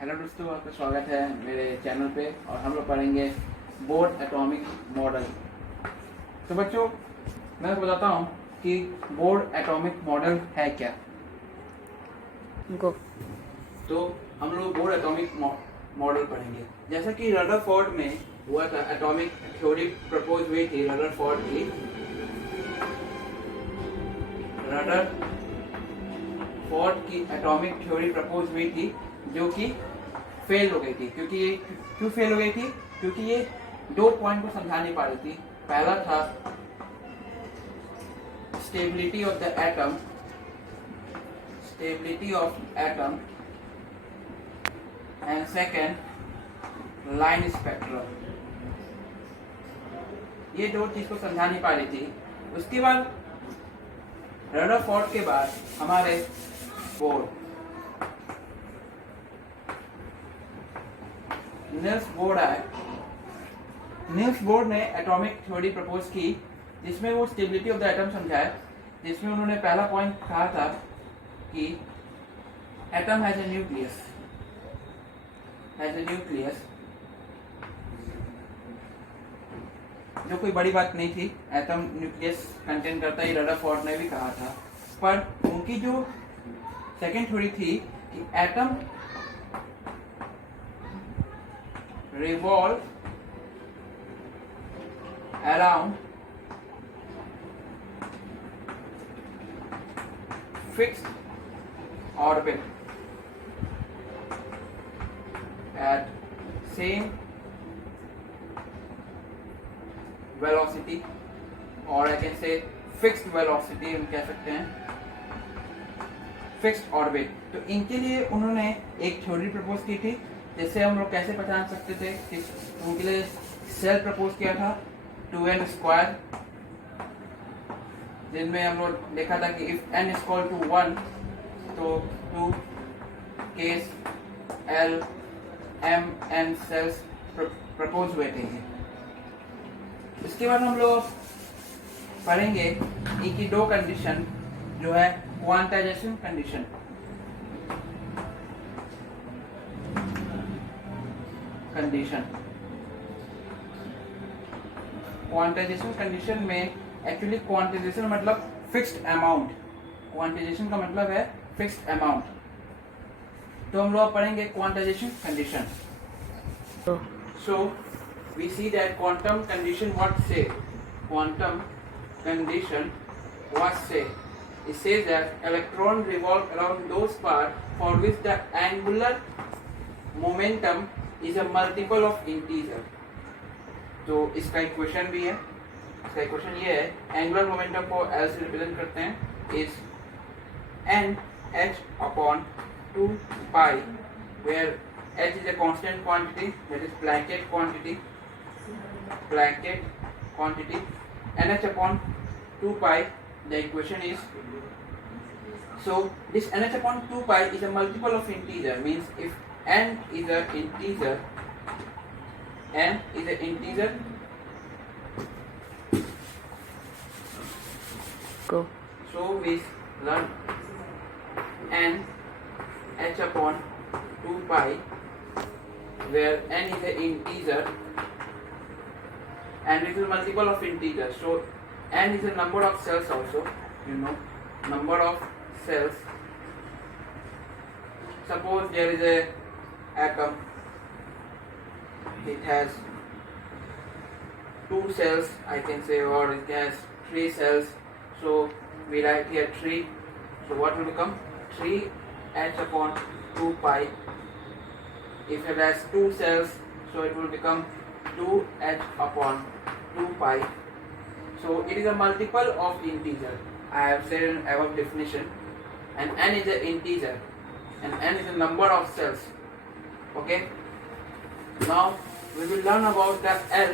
Hello दोस्तों, आपका स्वागत है मेरे चैनल पे। और हम लोग पढ़ेंगे बोर एटॉमिक मॉडल। तो बच्चों, मैं आपको बताता हूँ कि बोर एटॉमिक मॉडल है क्या। गो। तो हम लोग बोर एटॉमिक मॉडल पढ़ेंगे। जैसा कि रदरफोर्ड में हुआ था, एटॉमिक थ्योरी प्रपोज हुई थी रदरफोर्ड की। रदरफोर्ड की एटॉमिक थ्योरी प्रपोज हुई थी, जो कि फेल हो गई थी। क्यों फेल हो गई थी? क्योंकि ये दो पॉइंट को समझा नहीं पा रही थी। पहला था stability of the atom, and second line spectrum. ये दो चीज को समझा नहीं पा रही थी। उसके बाद रदरफोर्ड के बाद हमारे बोर नील्स बोर आए। नील्स बोर ने एटॉमिक थ्योरी प्रपोज की, जिसमें वो स्टेबिलिटी ऑफ द एटम समझाए। जिसमें उन्होंने पहला पॉइंट कहा था कि एटम हैज ए न्यूक्लियस, जो कोई बड़ी बात नहीं थी। एटम न्यूक्लियस कंटेन करता ही रदरफोर्ड ने भी कहा था। पर उनकी जो सेकेंड थ्योरी थी कि atom revolve around fixed orbit at same velocity, or I can say fixed velocity हम कह सकते हैं, फिक्स्ड ऑर्बिट। तो इनके लिए उन्होंने एक थ्योरी प्रपोज की थी, जैसे हम लोग कैसे पहचान सकते थे कि उनके लिए सेल प्रपोज किया था 2n², जिनमें हम लोग देखा था कि इफ n इक्वल टू 1 तो 2 case l m n shells propose हुए थे। इसके बाद हम लोग पढ़ेंगे इनकी दो कंडीशन, जो है क्वांटाइजेशन कंडीशन। क्वांटाइजेशन कंडीशन में एक्चुअली क्वांटाइजेशन मतलब फिक्स्ड अमाउंट। क्वांटाइजेशन का मतलब है फिक्स्ड अमाउंट। तो हम लोग पढ़ेंगे quantization condition. So we see that quantum condition what say, quantum condition what say, it says that electron revolve around those parts for which the angular momentum is a multiple of integer। तो इसका equation भी है। इसका equation ये है, angular momentum को L से represent करते हैं is n h upon 2 pi, where h is a constant quantity, that is blanket quantity, nh upon 2 pi. The equation is, so this nh upon 2 pi is a multiple of integer, means if n is a integer, Go. so we learn n h upon 2 pi, where n is a integer and it is a multiple of integer. So n is a number of cells also, number of cells. Suppose there is a atom, it has 2 cells, I can say, or it has 3 cells. So we write here 3. So what will become 3h upon 2 pi. If it has 2 cells, so it will become 2h upon 2 pi. So it is a multiple of integer. I have said in above definition, and n is an integer, and n is a number of cells. Okay. Now we will learn about the L.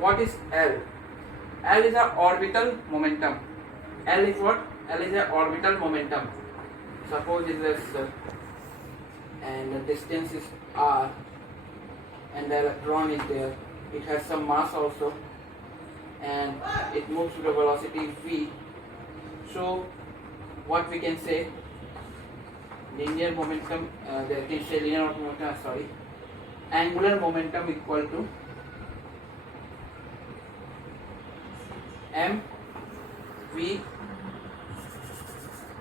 What is L? L is an orbital momentum. L is what? L is an orbital momentum. Suppose it is a, and the distance is r, and the electron is there. It has some mass also, and it moves with a velocity v. So what we can say linear momentum, there can say linear momentum, sorry, angular momentum equal to mv,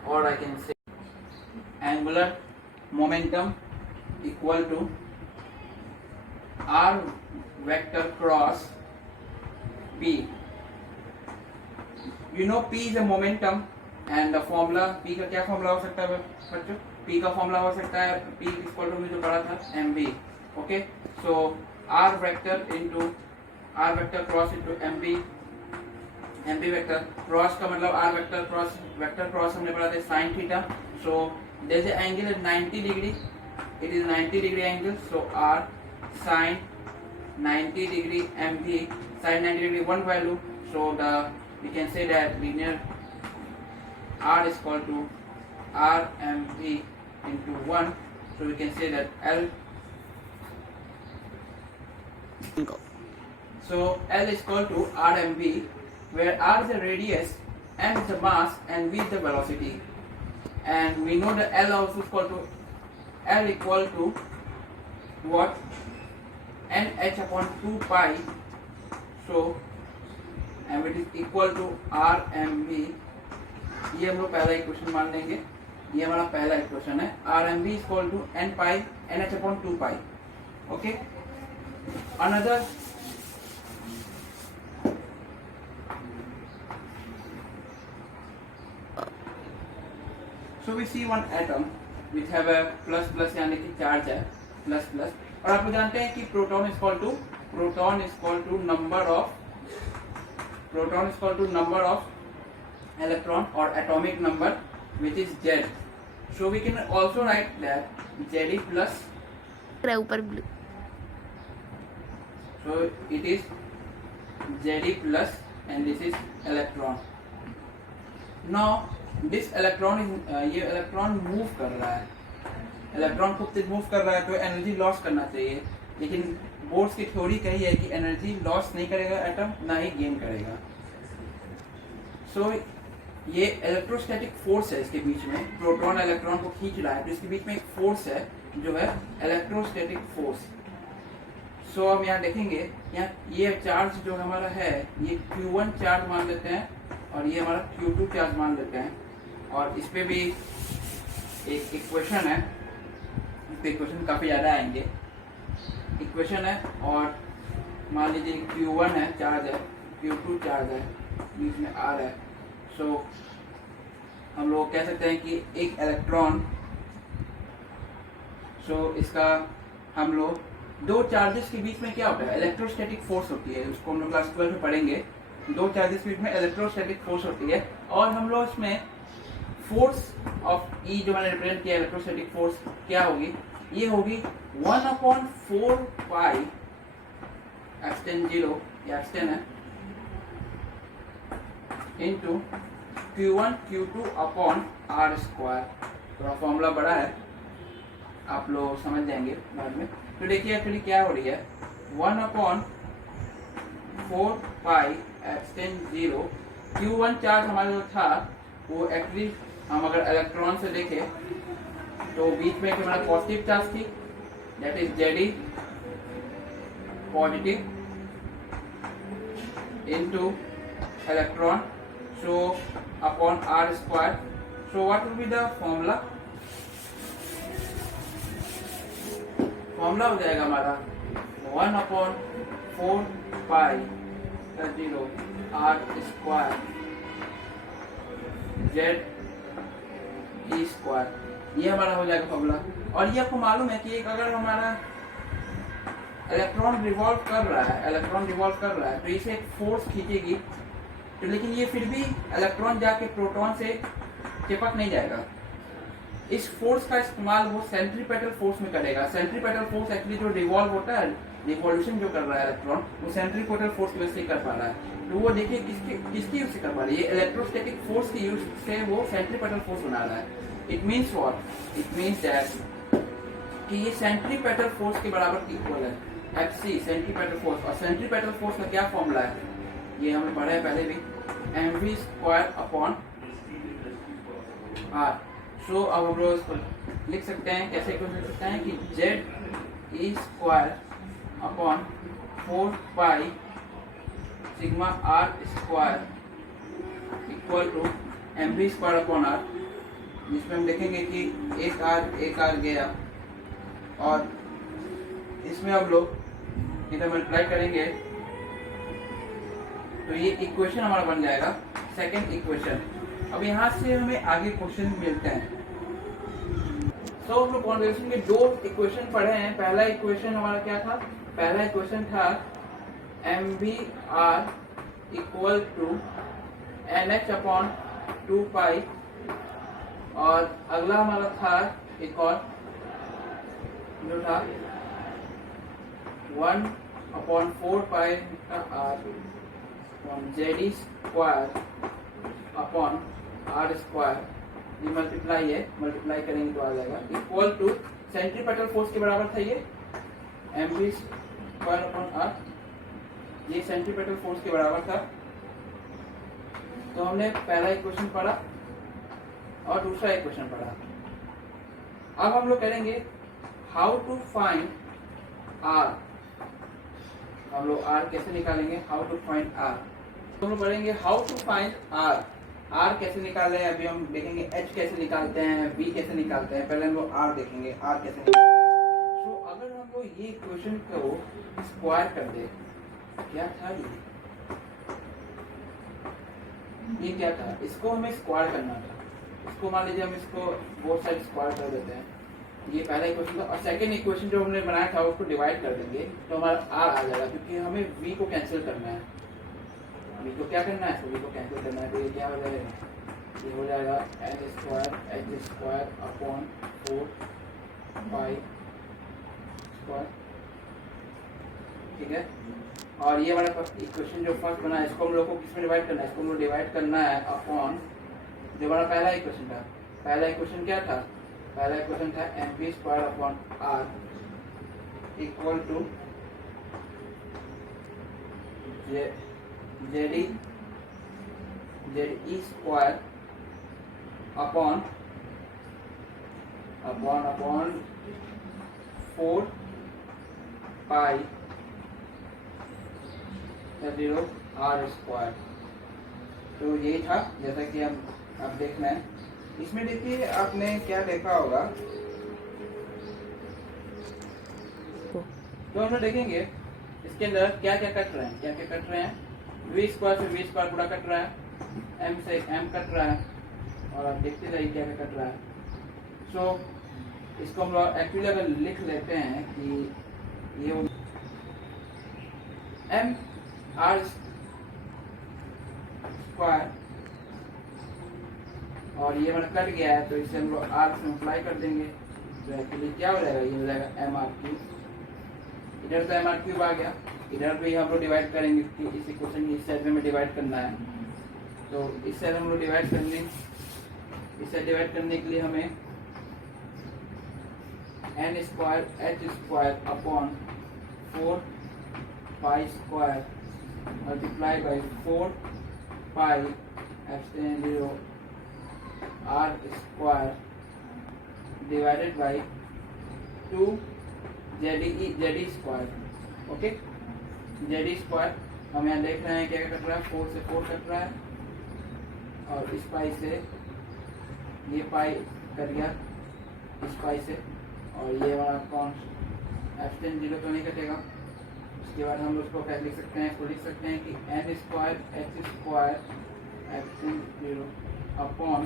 or I can say angular momentum equal to r vector cross p. You know p is a momentum and the formula p का क्या formula हो सकता है बच्चों? p का formula हो सकता है p इक्वल टू जो पढ़ा था mv. Okay, so r vector into r vector cross into mv. mv vector cross का मतलब r वेक्टर क्रॉस हमने पढ़ा था sin theta. So there is an angle at 90 degree, it is 90 degree angle. So r sin 90 degree mv, sin 90 degree one value. So we can say that linear r is equal to rmv into 1. So we can say that L, Go. so L is equal to rmv, where r is the radius, m is the mass, and v is the velocity. And we know that L also is equal to L equal to what? nh upon 2 pi. So and it is equal to rmv. ये हम लोग पहला equation मान लेंगे, ये हमारा पहला equation है. rmv is equal to n pi nh upon 2 pi. Okay, another so we see one atom which have a plus plus यानी कि चार्ज है प्लस प्लस. और आप लोग जानते हैं कि proton is equal to number of electron और atomic number which is Z. So we can also write that Z plus, ऊपर blue. So it is Z plus and this is electron. Now this electron ये electron move कर रहा है, electron खूब तेज move कर रहा है तो एनर्जी लॉस करना चाहिए. लेकिन बोर्ड्स की थ्योरी कही है कि एनर्जी लॉस नहीं करेगा एटम, ना ही गेन करेगा. सो ये इलेक्ट्रोस्टैटिक फोर्स है इसके बीच में, प्रोटॉन इलेक्ट्रॉन को खींच रहा है तो इसके बीच में एक फोर्स है जो है इलेक्ट्रोस्टैटिक फोर्स. सो हम यहाँ देखेंगे, यहाँ ये चार्ज जो हमारा है ये Q1 चार्ज मान लेते हैं और ये हमारा Q2 चार्ज मान लेते हैं. और इस पे भी एक इक्वेशन है, इक्वेशन काफी ज्यादा आएंगे. इक्वेशन है और मान लीजिए Q1 है चार्ज है, Q2 चार्ज है, बीच में R है. सो हम लोग कह सकते हैं कि एक इलेक्ट्रॉन, सो इसका हम लोग दो चार्जेस के बीच में क्या होता है, इलेक्ट्रोस्टैटिक फोर्स होती है. उसको हम लोग क्लास 12 में पढ़ेंगे. दो चार्जेस के बीच में इलेक्ट्रोस्टैटिक फोर्स होती है और हम लोग इसमें फोर्स ऑफ ई जो मैंने रिप्रेजेंट किया इलेक्ट्रोस्टैटिक फोर्स क्या होगी, ये होगी 1/4 पाई एक्सटेन 0 या एक्सटेन है into Q1 Q2 upon R square. थोड़ा फॉर्मूला बड़ा है, आप लोग समझ जाएंगे बाद में. तो देखिए एक्चुअली क्या हो रही है, 1/4 पाई एक्सटेन 0. Q1 चार्ज हमारा जो था वो एक्चुअली हम अगर इलेक्ट्रॉन से देखें तो बीच में हमारा पॉजिटिव चार्ज थी, that is Ze positive into electron, so upon R square. So what will be the formula हो जाएगा हमारा 1/4 पाई 0 R square Z E square. ये हमारा हो जाएगा फॉर्मूला. और ये आपको मालूम है कि एक अगर हमारा इलेक्ट्रॉन रिवॉल्व कर रहा है तो इसे एक फोर्स खींचेगी, तो लेकिन ये फिर भी इलेक्ट्रॉन जाके प्रोटॉन से चिपक नहीं जाएगा. इस फोर्स का इस्तेमाल वो सेंट्रीपेटल फोर्स में करेगा. सेंट्रीपेटल फोर्स एक्चुअली जो रिवॉल्व होता है, रिवॉल्यूशन जो कर रहा है इलेक्ट्रॉन, वो सेंट्रीपेटल फोर्स की वजह से कर पा रहा है. तो वो देखिए किसकी यूज से कर पा रहा है, ये इलेक्ट्रोस्टैटिक फोर्स की यूज से वो सेंट्रीपेटल फोर्स बना रहा है. It means what, it means that कि ये सेंट्रीपेटल फोर्स के बराबर इक्वल है, Fc सेंट्रीपेटल फोर्स. और सेंट्रीपेटल फोर्स का क्या फॉर्मूला है, ये हमने पढ़ा है पहले भी, mv स्क्वायर अपॉन आर। सो अब हम लोग इसको लिख सकते हैं, कैसे इक्वेशन लिख सकते हैं कि Z E square upon 4 pi sigma R square equal to M V square upon R, जिसमें हम देखेंगे कि एक आर गया और इसमें हम लोग इधर मल्टीप्लाई करेंगे तो ये इक्वेशन हमारा बन जाएगा सेकंड इक्वेशन। अब यहाँ से हमें आगे क्वेश्चन मिलते हैं। तो हम लोग कॉन्वर्जेशन के दो इक्वेशन पढ़े हैं। पहला इक्वेशन हमारा क्या था? पहला इक्वेशन था M V R equal to N H upon 2 pi, और अगला हमारा था एक और जो था 1/4 पाई का R Z square upon R square, ये मल्टीप्लाई है, मल्टीप्लाई करेंगे तो आ जाएगा इक्वल टू सेंट्रीपेटल फोर्स के बराबर था ये M V square upon R, ये सेंट्रीपेटल फोर्स के बराबर था। तो हमने पहला इक्वेशन पढ़ा और दूसरा इक्वेशन पढ़ा। अब हम लोग करेंगे हाउ टू फाइंड आर। हम लोग आर कैसे निकालेंगे, हाउ टू फाइंड आर। तो हम लोग पढ़ेंगे how to find R. R कैसे निकाले हैं अभी हम देखेंगे, एच कैसे निकालते हैं, वी कैसे निकालते हैं। पहले हम लोग आर देखेंगे, आर कैसे निकालते हैं। तो अगर हम लोग ये इक्वेशन को स्क्वायर कर दे, क्या था ये क्या था, इसको हमें स्क्वायर करना था। इसको मान लीजिए हम इसको बोथ साइड स्क्वायर कर देते हैं, ये पहला इक्वेशन था। और सेकंड इक्वेशन जो हमने बनाया था उसको डिवाइड कर देंगे तो हमारा आर आ जाएगा, क्योंकि हमें वी को कैंसिल करना है। वी को क्या करना है, वी को कैंसिल करना है। तो ये क्या हो जाएगा, ये हो जाएगा n square h square upon 4 pi square, ठीक है। और ये हमारे पास इक्वेशन जो फर्स्ट बना है, इसको हम लोग को किसमें डिवाइड करना है, इसको हम लोग डिवाइड करना है अपॉन जो हमारा पहला इक्वेशन था। पहला इक्वेशन क्या था, पहला इक्वेशन था m p square upon r equal to z E square upon 4 pi 0 r square. तो यही था, जैसा कि हम अब देखना है। इसमें देखिए आपने क्या देखा होगा, तो हम लोग देखेंगे इसके अंदर क्या क्या कट रहे हैं, क्या क्या कट रहे हैं। वी स्क्वायर से वी स्क्वायर पूरा कट रहा है, एम से एम कट रहा है, और आप देखते जाइए क्या क्या कट रहा है। सो इसको हम लोग एक्चुअली अगर लिख लेते हैं कि ये एम आर स्क्वायर, और ये हमारा कट गया है तो इसे हम लोग आर से मल्टीप्लाई कर देंगे। तो एक्चुअली क्या हो जाएगा, ये हो जाएगा एम आर क्यूब। इधर तो एम आर क्यूब आ गया, इधर भी हम लोग डिवाइड करेंगे कि इस इक्वेशन की इस साइड में डिवाइड करना है। तो इस साइड हम लोग डिवाइड करने, इस साइड डिवाइड करने के लिए हमें n square h square upon 4 pi square multiply by 4 pi epsilon 0 r square divided by 2 z square. Okay, z square हम यहाँ देख रहे हैं क्या क्या कट रहा है, 4 से 4 कट रहा है, और इस पाई से ये पाई कट गया इस पाई से, और ये हमारा कौन एप्सिलॉन 0 तो नहीं कटेगा। उसके बाद हम उसको क्या लिख सकते हैं, इसको लिख सकते हैं कि n square h square epsilon 0 upon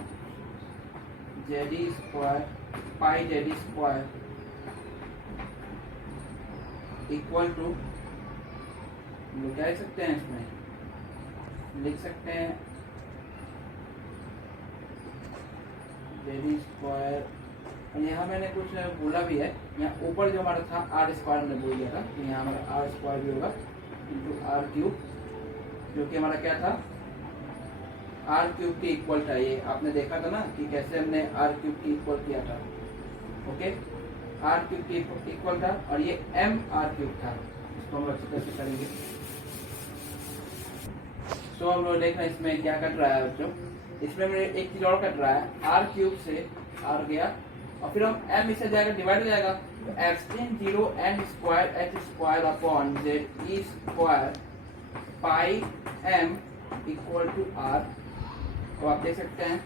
z square pi z square equal to, हम क्या लिख सकते हैं, इसमें लिख सकते हैं जेड स्क्वायर। यहाँ मैंने कुछ बोला भी है, यहाँ ऊपर जो हमारा था आर स्क्वायर में बोल दिया था, तो यहाँ हमारा आर स्क्वायर भी होगा इंटू आर क्यूब, जो कि हमारा क्या था, आर क्यूब के इक्वल था। ये आपने देखा था ना कि कैसे हमने आर क्यूब के इक्वल किया था। ओके, आर क्यूब के इक्वल था, और ये एम आर क्यूब था। इसको हम अच्छी तरह से करेंगे। सो हम लोग देख रहे हैं इसमें क्या कट रहा है बच्चों, इसमें मेरे एक चीज और कट रहा है, आर क्यूब से आर गया और फिर हम एम इससे जाएगा डिवाइड हो जाएगा, तो extend 0 n square h square upon z E square pi m equal to r. तो आप देख सकते हैं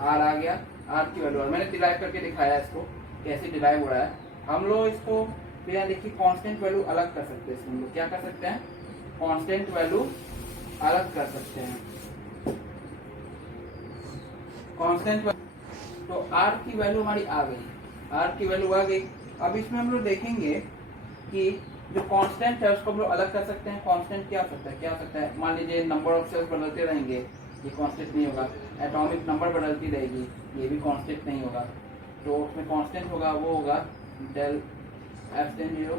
आर आ गया, आर की वैल्यू, और मैंने डिराइव करके दिखाया इसको कैसे डिराइव हो रहा है। हम लोग इसको फिर यहाँ देखिए कांस्टेंट वैल्यू अलग कर सकते हैं, इसमें हम लोग क्या कर सकते हैं, कांस्टेंट वैल्यू अलग कर सकते हैं, कांस्टेंट। तो आर की वैल्यू हमारी आ गई, आर की वैल्यू आ गई। अब इसमें हम लोग देखेंगे कि जो कांस्टेंट है उसको हम लोग अलग कर सकते हैं। कांस्टेंट क्या हो सकता है, क्या हो सकता है, मान लीजिए नंबर ऑफ सेल्स बदलते रहेंगे, ये कांस्टेंट नहीं होगा। एटॉमिक नंबर बदलती रहेगी, ये भी कांस्टेंट नहीं होगा। तो उसमें कांस्टेंट होगा, वो होगा डेल एप्सिलॉन 0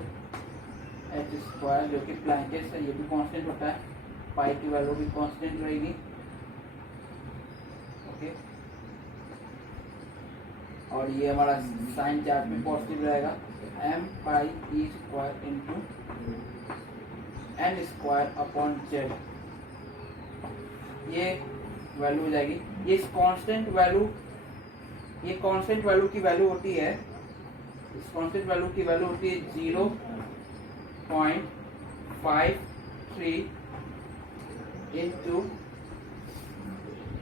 एच स्क्वायर, जो कि प्लैंकेट्स है, ये भी कांस्टेंट होता है। पाई की वैल्यू भी कांस्टेंट रहेगी, ओके। और ये हमारा साइन चार्ट में पॉजिटिव रहेगा, M pi E square into N square upon Z, ये वैल्यू हो जाएगी। ये कांस्टेंट वैल्यू, ये कांस्टेंट वैल्यू की वैल्यू होती है, इस कांस्टेंट वैल्यू की वैल्यू होती है 0.53 इंटू,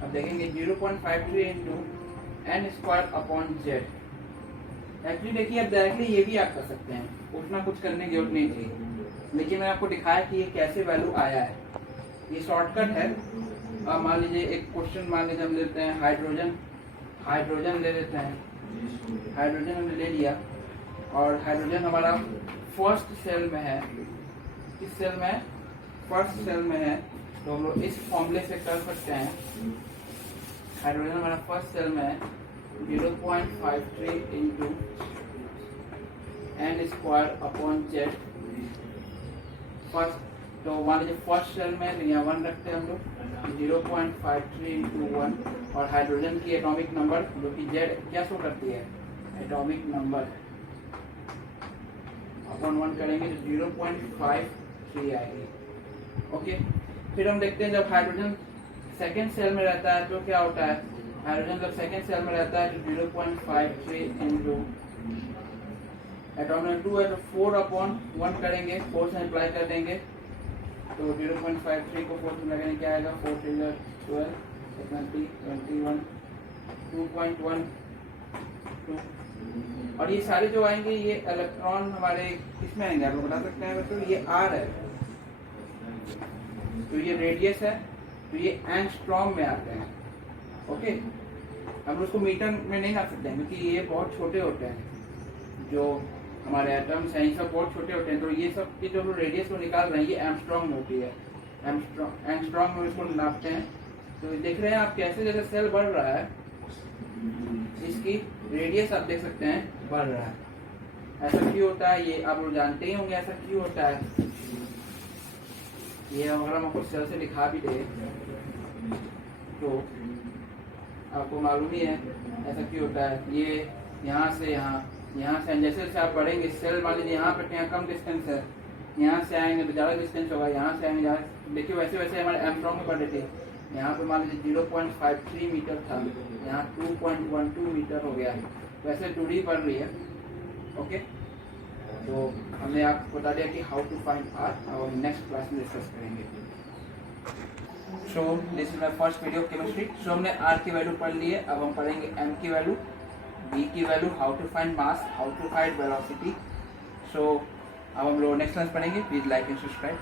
अब देखेंगे 0.53 into N square upon z. Actually देखिए अब डायरेक्टली ये भी आप कर सकते हैं, उतना कुछ करने की जरूरत नहीं थी, लेकिन मैंने आपको दिखाया कि ये कैसे वैल्यू आया है। ये शॉर्टकट है। अब मान लीजिए एक क्वेश्चन, मान लीजिए हम लेते हैं हाइड्रोजन, हाइड्रोजन ले लेते हैं, हाइड्रोजन हमने ले लिया और हाइड्रोजन हमारा फर्स्ट सेल में है, किस सेल में है, फर्स्ट सेल में है। तो हम लोग इस फॉर्मूले से कर सकते हैं, हाइड्रोजन हमारा फर्स्ट सेल में है 0.53 into N square upon z first. तो मान लीजिए फर्स्ट सेल में यहाँ 1 रखते हैं हम लोग, 0.53 इंटू 1, और हाइड्रोजन की एटॉमिक नंबर जो कि जेड क्या शो करती है, एटॉमिक नंबर अपॉन 1 करेंगे तो 0.53 आएगी, ओके। फिर हम देखते हैं जब हाइड्रोजन सेकेंड सेल में रहता है तो क्या होता है, हाइड्रोजन जब सेकेंड सेल में रहता है तो 0.53 इंटू एटॉमिक 2 है तो 4 अपॉन 1 करेंगे, 4 से अप्लाई कर देंगे तो 0.53 को 4 से लगाने क्या आएगा, 4 12 20 21 2.12, और ये सारे जो आएंगे ये इलेक्ट्रॉन हमारे किसमें आएंगे, आप लोग बता सकते हैं। वैसे ये आर है, तो ये रेडियस है, तो ये एंगस्ट्रॉम में आते हैं, ओके। हम उसको मीटर में नहीं ला सकते हैं क्योंकि ये बहुत छोटे होते हैं, जो हमारे एटम्स हैं ये सब बहुत छोटे होते हैं। तो ये सब की जो रेडियस को निकाल रहे हैं ये एंगस्ट्रॉम में होती है, एंगस्ट्रॉम में इसको नापते हैं। तो देख रहे हैं आप कैसे जैसे सेल बढ़ रहा है, इसकी रेडियस आप देख सकते हैं बढ़ रहा है। ऐसा क्यों होता है ये आप लोग जानते ही होंगे, ऐसा क्यों होता है। ये अगर हम आपको सेल से दिखा भी दे तो आपको मालूम ही है ऐसा क्यों होता है। ये यहाँ से यहाँ, यहाँ से जैसे जैसे आप बढ़ेंगे, सेल मान लीजिए यहाँ पर यहाँ कम डिस्टेंस है, यहाँ से आएंगे तो ज़्यादा डिस्टेंस होगा, यहाँ से आएंगे देखिए वैसे वैसे हमारे एंगस्ट्रॉम में बढ़ रहे थे। यहाँ पे मान लीजिए 0.53 मीटर था, यहाँ 2.12 मीटर हो गया है, वैसे दूरी बढ़ रही है, ओके। तो हमने आपको बता दिया कि हाउ टू फाइंड आर, और नेक्स्ट क्लास में डिस्कस करेंगे। So this is my first video chemistry. So हमने आर की वैल्यू पढ़ ली है, अब हम पढ़ेंगे एम की वैल्यू, बी की value, how to find mass, how to find velocity. So अब हम लोग नेक्स्ट क्लास पढ़ेंगे। Please like and subscribe.